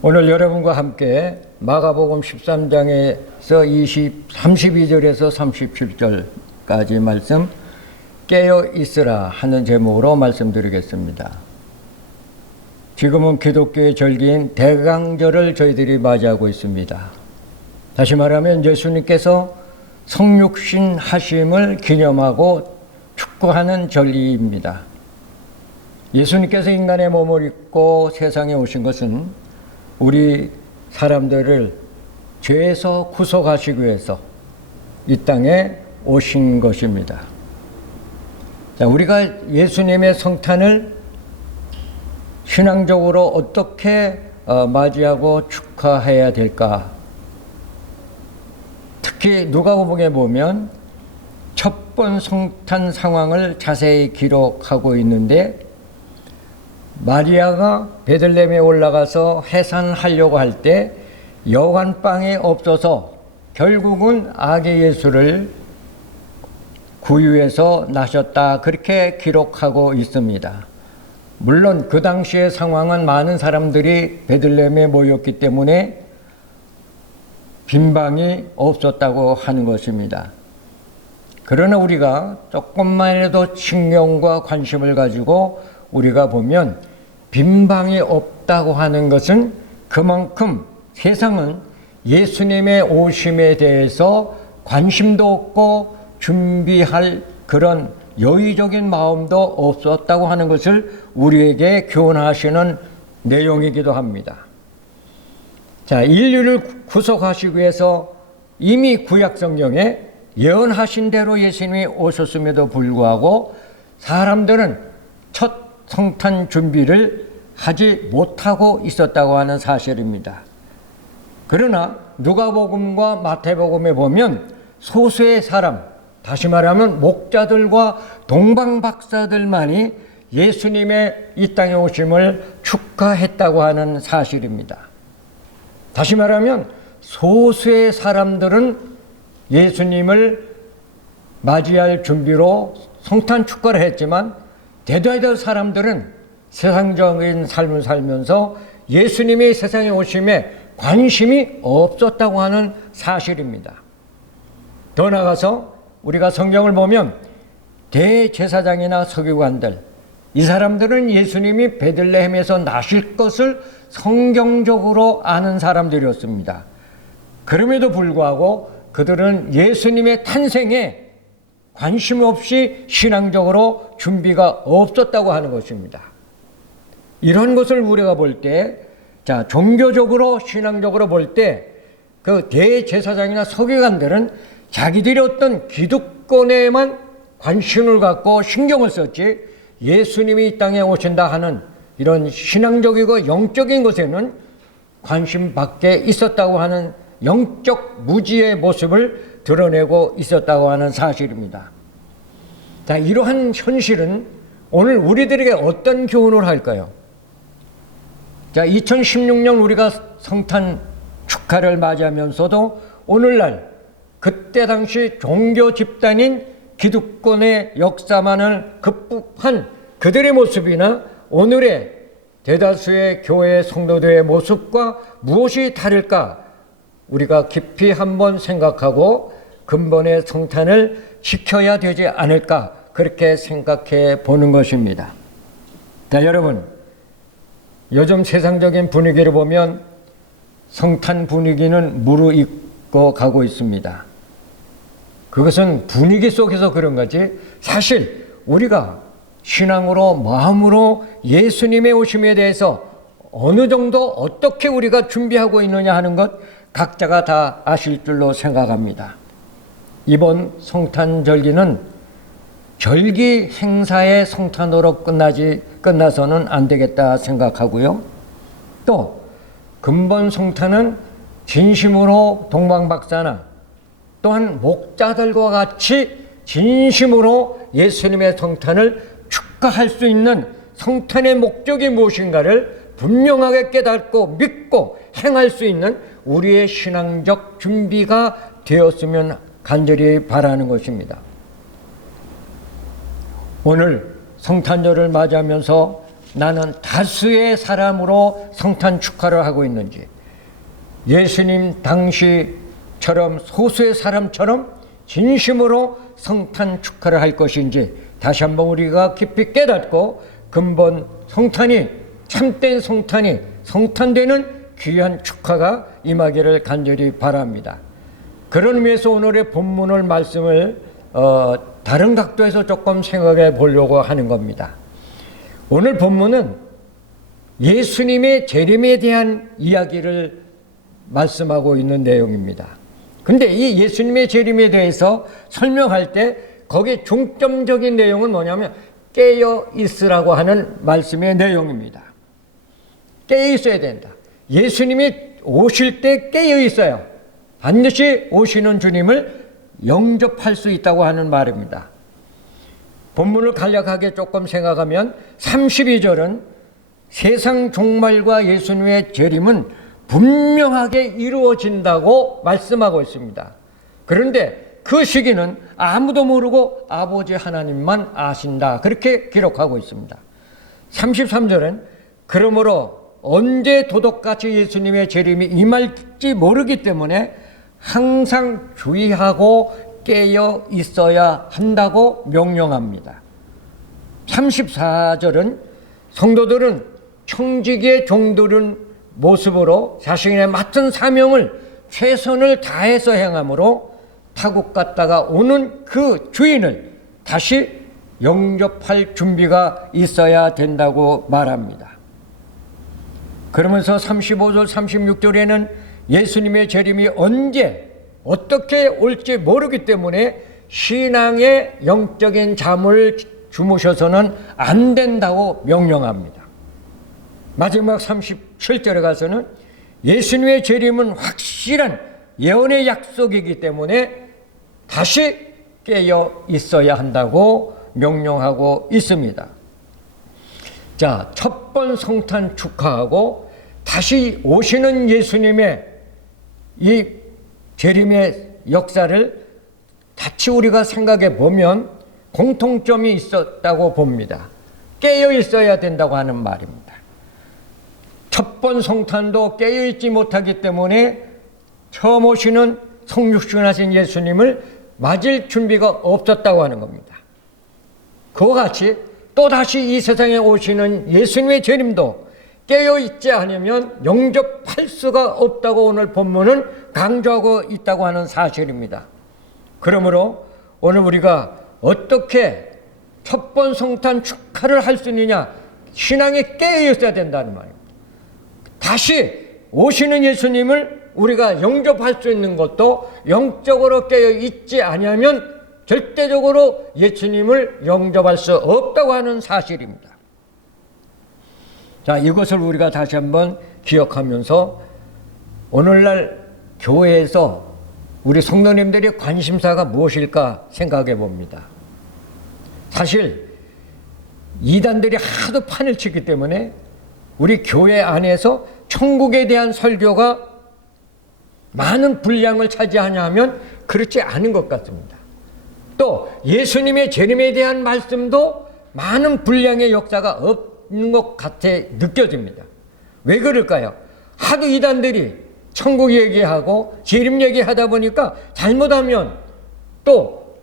오늘 여러분과 함께 마가복음 13장에서 32절에서 37절까지 말씀 깨어 있으라 하는 제목으로 말씀드리겠습니다. 지금은 기독교의 절기인 대강절을 저희들이 맞이하고 있습니다. 다시 말하면 예수님께서 성육신 하심을 기념하고 축구하는 절기입니다. 예수님께서 인간의 몸을 입고 세상에 오신 것은 우리 사람들을 죄에서 구속하시기 위해서 이 땅에 오신 것입니다. 자, 우리가 예수님의 성탄을 신앙적으로 어떻게 맞이하고 축하해야 될까? 특히 누가복음에 보면 첫 번 성탄 상황을 자세히 기록하고 있는데, 마리아가 베들레헴에 올라가서 해산하려고 할 때 여관방이 없어서 결국은 아기 예수를 구유해서 나셨다, 그렇게 기록하고 있습니다. 물론 그 당시의 상황은 많은 사람들이 베들레헴에 모였기 때문에 빈방이 없었다고 하는 것입니다. 그러나 우리가 조금만이라도 신경과 관심을 가지고 우리가 보면 빈방이 없다고 하는 것은 그만큼 세상은 예수님의 오심에 대해서 관심도 없고 준비할 그런 여의적인 마음도 없었다고 하는 것을 우리에게 교훈하시는 내용이기도 합니다. 자, 인류를 구속하시기 위해서 이미 구약 성경에 예언하신 대로 예수님이 오셨음에도 불구하고 사람들은 첫 성탄 준비를 하지 못하고 있었다고 하는 사실입니다. 그러나 누가복음과 마태복음에 보면 소수의 사람, 다시 말하면 목자들과 동방박사들만이 예수님의 이 땅에 오심을 축하했다고 하는 사실입니다. 다시 말하면 소수의 사람들은 예수님을 맞이할 준비로 성탄 축가를 했지만 대다수 사람들은 세상적인 삶을 살면서 예수님이 세상에 오심에 관심이 없었다고 하는 사실입니다. 더 나아가서 우리가 성경을 보면 대제사장이나 서기관들, 이 사람들은 예수님이 베들레헴에서 나실 것을 성경적으로 아는 사람들이었습니다. 그럼에도 불구하고 그들은 예수님의 탄생에 관심 없이 신앙적으로 준비가 없었다고 하는 것입니다. 이런 것을 우리가 볼 때, 자, 종교적으로 신앙적으로 볼 때 그 대제사장이나 서기관들은 자기들이 어떤 기득권에만 관심을 갖고 신경을 썼지 예수님이 이 땅에 오신다 하는 이런 신앙적이고 영적인 것에는 관심 밖에 있었다고 하는 영적 무지의 모습을 드러내고 있었다고 하는 사실입니다. 자, 이러한 현실은 오늘 우리들에게 어떤 교훈을 할까요? 자, 2016년 우리가 성탄 축하를 맞이하면서도 오늘날 그때 당시 종교 집단인 기득권의 역사만을 극복한 그들의 모습이나 오늘의 대다수의 교회 성도들의 모습과 무엇이 다를까? 우리가 깊이 한번 생각하고 근본의 성탄을 지켜야 되지 않을까, 그렇게 생각해 보는 것입니다. 자, 여러분, 요즘 세상적인 분위기를 보면 성탄 분위기는 무르익고 가고 있습니다. 그것은 분위기 속에서 그런 거지 사실 우리가 신앙으로 마음으로 예수님의 오심에 대해서 어느 정도 어떻게 우리가 준비하고 있느냐 하는 것 각자가 다 아실 줄로 생각합니다. 이번 성탄절기는 절기 행사의 성탄으로 끝나서는 안 되겠다 생각하고요. 또 근본 성탄은 진심으로 동방박사나 또한 목자들과 같이 진심으로 예수님의 성탄을 축하할 수 있는 성탄의 목적이 무엇인가를 분명하게 깨닫고 믿고 행할 수 있는 우리의 신앙적 준비가 되었으면 간절히 바라는 것입니다. 오늘 성탄절을 맞이하면서 나는 다수의 사람으로 성탄 축하를 하고 있는지, 예수님 당시처럼 소수의 사람처럼 진심으로 성탄 축하를 할 것인지 다시 한번 우리가 깊이 깨닫고 근본 성탄이, 참된 성탄이 성탄되는 귀한 축하가 임하기를 간절히 바랍니다. 그런 의미에서 오늘의 본문을 말씀을 다른 각도에서 조금 생각해 보려고 하는 겁니다. 오늘 본문은 예수님의 재림에 대한 이야기를 말씀하고 있는 내용입니다. 근데 이 예수님의 재림에 대해서 설명할 때 거기에 중점적인 내용은 뭐냐면 깨어 있으라고 하는 말씀의 내용입니다. 깨어 있어야 된다. 예수님이 오실 때 깨어 있어요. 반드시 오시는 주님을 영접할 수 있다고 하는 말입니다. 본문을 간략하게 조금 생각하면 32절은 세상 종말과 예수님의 재림은 분명하게 이루어진다고 말씀하고 있습니다. 그런데 그 시기는 아무도 모르고 아버지 하나님만 아신다, 그렇게 기록하고 있습니다. 33절은 그러므로 언제 도둑같이 예수님의 재림이 임할지 모르기 때문에 항상 주의하고 깨어 있어야 한다고 명령합니다. 34절은 성도들은 청지기의 종들은 모습으로 자신의 맡은 사명을 최선을 다해서 행함으로 타국 갔다가 오는 그 주인을 다시 영접할 준비가 있어야 된다고 말합니다. 그러면서 35절, 36절에는 예수님의 재림이 언제 어떻게 올지 모르기 때문에 신앙의 영적인 잠을 주무셔서는 안 된다고 명령합니다. 마지막 37절에 가서는 예수님의 재림은 확실한 예언의 약속이기 때문에 다시 깨어 있어야 한다고 명령하고 있습니다. 자, 첫 번 성탄 축하하고 다시 오시는 예수님의 이 재림의 역사를 같이 우리가 생각해 보면 공통점이 있었다고 봅니다. 깨어 있어야 된다고 하는 말입니다. 첫 번 성탄도 깨어 있지 못하기 때문에 처음 오시는 성육신하신 예수님을 맞을 준비가 없었다고 하는 겁니다. 그와 같이 또다시 이 세상에 오시는 예수님의 재림도 깨어있지 않으면 영접할 수가 없다고 오늘 본문은 강조하고 있다고 하는 사실입니다. 그러므로 오늘 우리가 어떻게 첫 번 성탄 축하를 할 수 있느냐, 신앙에 깨어있어야 된다는 말입니다. 다시 오시는 예수님을 우리가 영접할 수 있는 것도 영적으로 깨어있지 않으면 절대적으로 예수님을 영접할 수 없다고 하는 사실입니다. 자, 이것을 우리가 다시 한번 기억하면서 오늘날 교회에서 우리 성도님들의 관심사가 무엇일까 생각해 봅니다. 사실 이단들이 하도 판을 치기 때문에 우리 교회 안에서 천국에 대한 설교가 많은 분량을 차지하냐 하면 그렇지 않은 것 같습니다. 또 예수님의 재림에 대한 말씀도 많은 분량의 역사가 없는 것 같아 느껴집니다. 왜 그럴까요? 하도 이단들이 천국 얘기하고 재림 얘기하다 보니까 잘못하면 또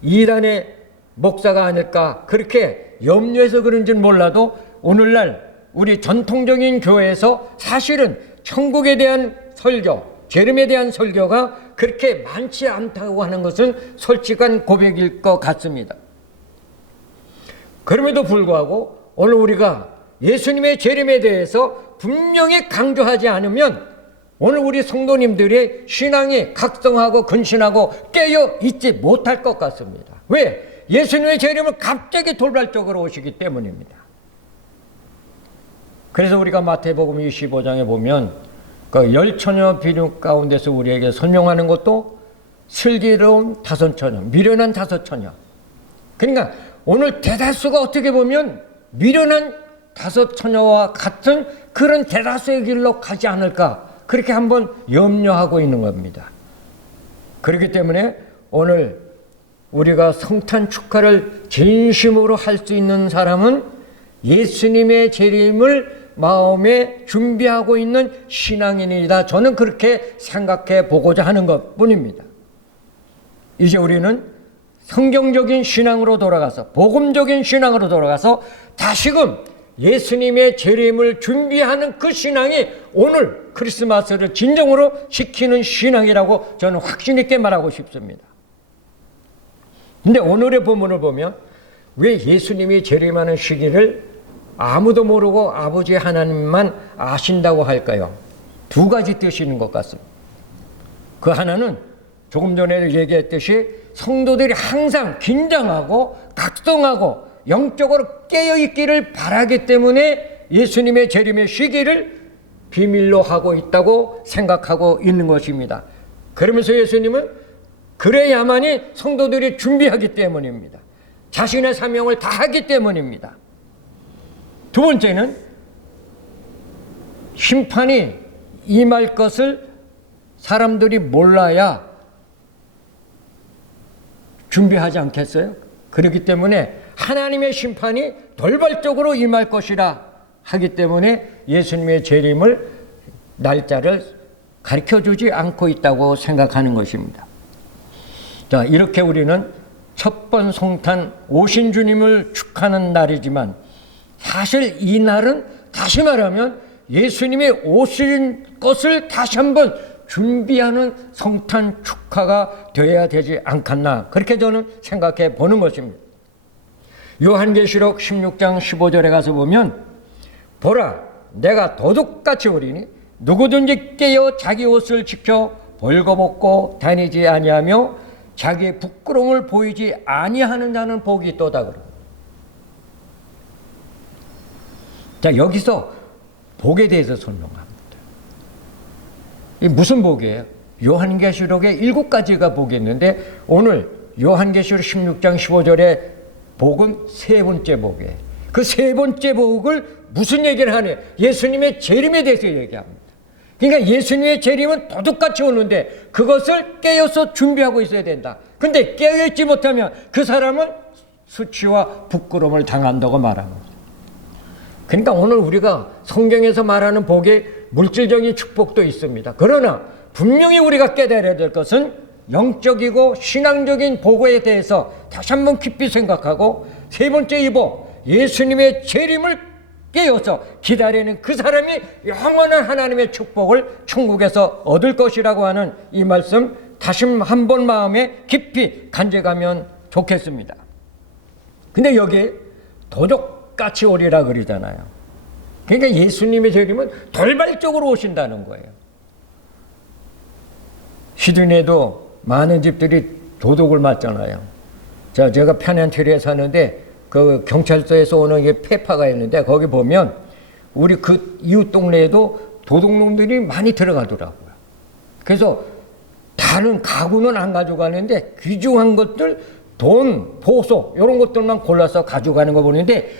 이단의 목사가 아닐까 그렇게 염려해서 그런지는 몰라도 오늘날 우리 전통적인 교회에서 사실은 천국에 대한 설교, 재림에 대한 설교가 그렇게 많지 않다고 하는 것은 솔직한 고백일 것 같습니다. 그럼에도 불구하고 오늘 우리가 예수님의 재림에 대해서 분명히 강조하지 않으면 오늘 우리 성도님들의 신앙이 각성하고 근신하고 깨어 있지 못할 것 같습니다. 왜? 예수님의 재림은 갑자기 돌발적으로 오시기 때문입니다. 그래서 우리가 마태복음 25장에 보면 그 열처녀 비유 가운데서 우리에게 설명하는 것도 슬기로운 다섯 처녀, 미련한 다섯 처녀. 그러니까 오늘 대다수가 어떻게 보면 미련한 다섯 처녀와 같은 그런 대다수의 길로 가지 않을까 그렇게 한번 염려하고 있는 겁니다. 그렇기 때문에 오늘 우리가 성탄 축하를 진심으로 할 수 있는 사람은 예수님의 재림을 마음에 준비하고 있는 신앙인이다. 저는 그렇게 생각해 보고자 하는 것 뿐입니다. 이제 우리는 성경적인 신앙으로 돌아가서, 복음적인 신앙으로 돌아가서 다시금 예수님의 재림을 준비하는 그 신앙이 오늘 크리스마스를 진정으로 지키는 신앙이라고 저는 확신 있게 말하고 싶습니다. 근데 오늘의 본문을 보면 왜 예수님이 재림하는 시기를 아무도 모르고 아버지 하나님만 아신다고 할까요? 두 가지 뜻이 있는 것 같습니다. 그 하나는 조금 전에 얘기했듯이 성도들이 항상 긴장하고 각성하고 영적으로 깨어있기를 바라기 때문에 예수님의 재림의 시기를 비밀로 하고 있다고 생각하고 있는 것입니다. 그러면서 예수님은 그래야만이 성도들이 준비하기 때문입니다. 자신의 사명을 다하기 때문입니다. 두 번째는 심판이 임할 것을 사람들이 몰라야 준비하지 않겠어요? 그렇기 때문에 하나님의 심판이 돌발적으로 임할 것이라 하기 때문에 예수님의 재림을 날짜를 가르쳐주지 않고 있다고 생각하는 것입니다. 자, 이렇게 우리는 첫 번 성탄 오신 주님을 축하하는 날이지만 사실 이 날은 다시 말하면 예수님이 오신 것을 다시 한번 준비하는 성탄 축하가 되어야 되지 않겠나, 그렇게 저는 생각해 보는 것입니다. 요한계시록 16장 15절에 가서 보면 보라 내가 도둑같이 오리니 누구든지 깨어 자기 옷을 지켜 벌거벗고 다니지 아니하며 자기의 부끄러움을 보이지 아니하는 자는 복이 있도다 그러고. 자, 여기서 복에 대해서 설명합니다. 이 무슨 복이에요? 요한계시록에 7가지가 복이 있는데 오늘 요한계시록 16장 15절에 복은 세 번째 복이에요. 그 세 번째 복을 무슨 얘기를 하냐? 예수님의 재림에 대해서 얘기합니다. 그러니까 예수님의 재림은 도둑같이 오는데 그것을 깨어서 준비하고 있어야 된다. 근데 깨어있지 못하면 그 사람은 수치와 부끄러움을 당한다고 말합니다. 그러니까 오늘 우리가 성경에서 말하는 복의 물질적인 축복도 있습니다. 그러나 분명히 우리가 깨달아야 될 것은 영적이고 신앙적인 복에 대해서 다시 한번 깊이 생각하고, 세 번째 이 복, 예수님의 재림을 깨어서 기다리는 그 사람이 영원한 하나님의 축복을 천국에서 얻을 것이라고 하는 이 말씀 다시 한번 마음에 깊이 간직하면 좋겠습니다. 근데 여기에 도둑같이 오리라 그러잖아요. 그러니까 예수님의 재림은 돌발적으로 오신다는 거예요. 시드니에도 많은 집들이 도둑을 맞잖아요. 제가 편안트리에 사는데 그 경찰서에서 오는 게 페파가 있는데 거기 보면 우리 그 이웃 동네에도 도둑놈들이 많이 들어가더라고요. 그래서 다른 가구는 안 가져가는데 귀중한 것들, 돈, 보석 이런 것들만 골라서 가져가는 거 보는데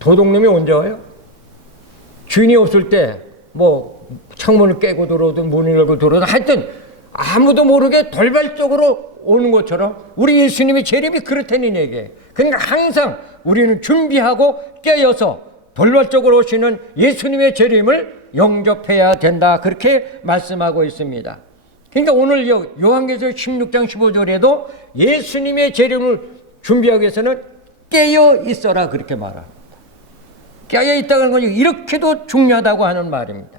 도둑놈이 언제 와요? 주인이 없을 때 뭐 창문을 깨고 들어오든 문을 열고 들어오든 하여튼 아무도 모르게 돌발적으로 오는 것처럼 우리 예수님의 재림이 그렇다는 얘기예요. 그러니까 항상 우리는 준비하고 깨어서 돌발적으로 오시는 예수님의 재림을 영접해야 된다, 그렇게 말씀하고 있습니다. 그러니까 오늘 요한계시록 16장 15절에도 예수님의 재림을 준비하기 위해서는 깨어 있어라 그렇게 말합니다. 깨어 있다는 건 이렇게도 중요하다고 하는 말입니다.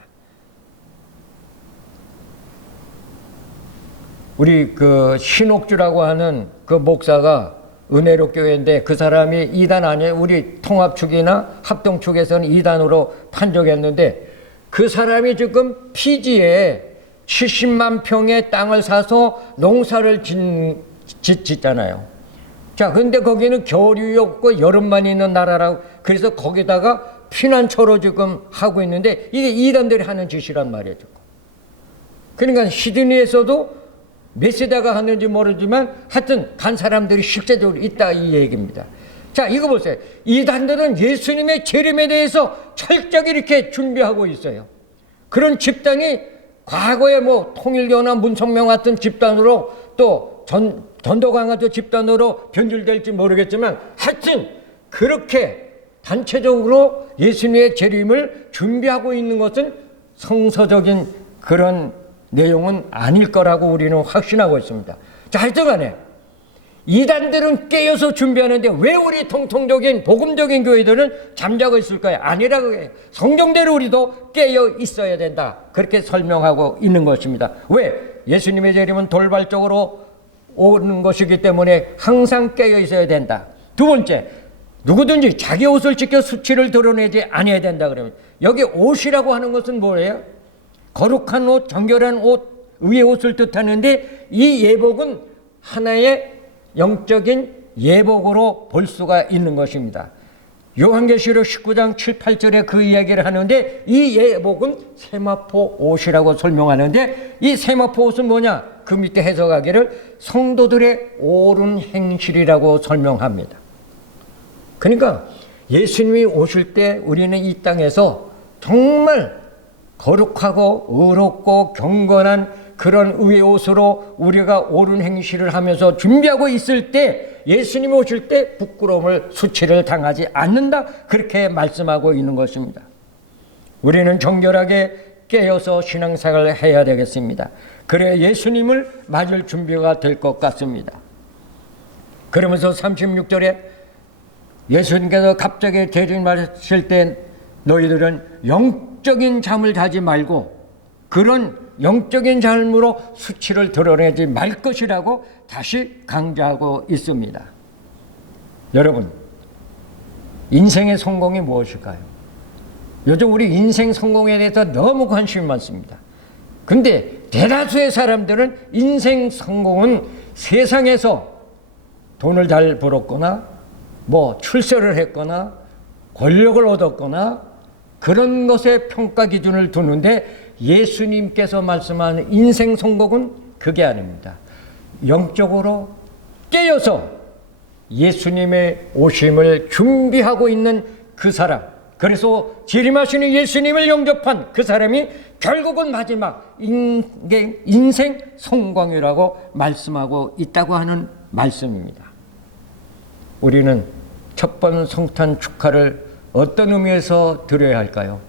우리 그 신옥주라고 하는 그 목사가 은혜로 교회인데 그 사람이 이단 아니에요. 우리 통합축이나 합동축에서는 이단으로 판정했는데 그 사람이 지금 피지에 70만 평의 땅을 사서 농사를 짓잖아요. 자, 근데 거기는 겨울이 없고 여름만 있는 나라라고, 그래서 거기다가 피난처로 지금 하고 있는데 이게 이단들이 하는 짓이란 말이에요. 그러니까 시드니에서도 몇 세대가 하는지 모르지만 하여튼 간 사람들이 실제적으로 있다, 이 얘기입니다. 자, 이거 보세요. 이단들은 예수님의 재림에 대해서 철저히 이렇게 준비하고 있어요. 그런 집단이 과거에 뭐 통일교나 문성명 같은 집단으로 또 전도강 같은 집단으로 변질될지 모르겠지만 하여튼 그렇게 단체적으로 예수님의 재림을 준비하고 있는 것은 성서적인 그런 내용은 아닐 거라고 우리는 확신하고 있습니다. 자, 하여튼간에 이단들은 깨어서 준비하는데 왜 우리 통통적인 복음적인 교회들은 잠자고 있을까요? 아니라고 해요. 성경대로 우리도 깨어 있어야 된다. 그렇게 설명하고 있는 것입니다. 왜? 예수님의 재림은 돌발적으로 오는 것이기 때문에 항상 깨어 있어야 된다. 두 번째, 누구든지 자기 옷을 지켜 수치를 드러내지 아니해야 된다. 그러면 여기 옷이라고 하는 것은 뭐예요? 거룩한 옷, 정결한 옷, 의의 옷을 뜻하는데 이 예복은 하나의 영적인 예복으로 볼 수가 있는 것입니다. 요한계시록 19장 7, 8절에 그 이야기를 하는데 이 예복은 세마포 옷이라고 설명하는데 이 세마포 옷은 뭐냐? 그 밑에 해석하기를 성도들의 옳은 행실이라고 설명합니다. 그러니까 예수님이 오실 때 우리는 이 땅에서 정말 거룩하고 의롭고 경건한 그런 의의 옷으로 우리가 옳은 행실을 하면서 준비하고 있을 때 예수님이 오실 때 부끄러움을 수치를 당하지 않는다. 그렇게 말씀하고 있는 것입니다. 우리는 정결하게 깨어서 신앙생활을 해야 되겠습니다. 그래야 예수님을 맞을 준비가 될 것 같습니다. 그러면서 36절에 예수님께서 갑자기 재림하실 때 너희들은 영적인 잠을 자지 말고 그런 영적인 삶으로 수치를 드러내지 말 것이라고 다시 강조하고 있습니다. 여러분, 인생의 성공이 무엇일까요? 요즘 우리 인생 성공에 대해서 너무 관심이 많습니다. 근데 대다수의 사람들은 인생 성공은 세상에서 돈을 잘 벌었거나 뭐 출세를 했거나 권력을 얻었거나 그런 것에 평가 기준을 두는데 예수님께서 말씀하는 인생 성공은 그게 아닙니다. 영적으로 깨어서 예수님의 오심을 준비하고 있는 그 사람, 그래서 재림하시는 예수님을 영접한 그 사람이 결국은 마지막 인생 성공이라고 말씀하고 있다고 하는 말씀입니다. 우리는 첫 번 성탄 축하를 어떤 의미에서 드려야 할까요?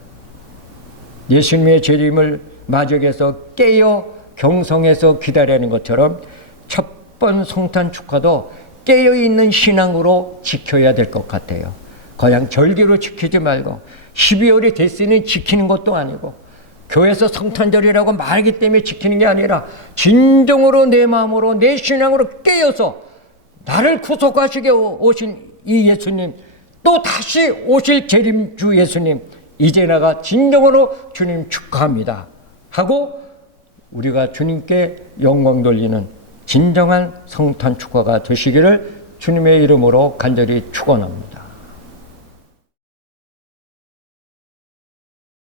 예수님의 재림을 맞이하기 위해서 깨어 경성해서 기다리는 것처럼 첫 번 성탄 축하도 깨어있는 신앙으로 지켜야 될 것 같아요. 그냥 절기로 지키지 말고 12월이 됐으니 지키는 것도 아니고 교회에서 성탄절이라고 말하기 때문에 지키는 게 아니라 진정으로 내 마음으로 내 신앙으로 깨어서 나를 구속하시게 오신 이 예수님, 또 다시 오실 재림주 예수님, 이제 내가 진정으로 주님 축하합니다 하고 우리가 주님께 영광 돌리는 진정한 성탄 축하가 되시기를 주님의 이름으로 간절히 축원합니다.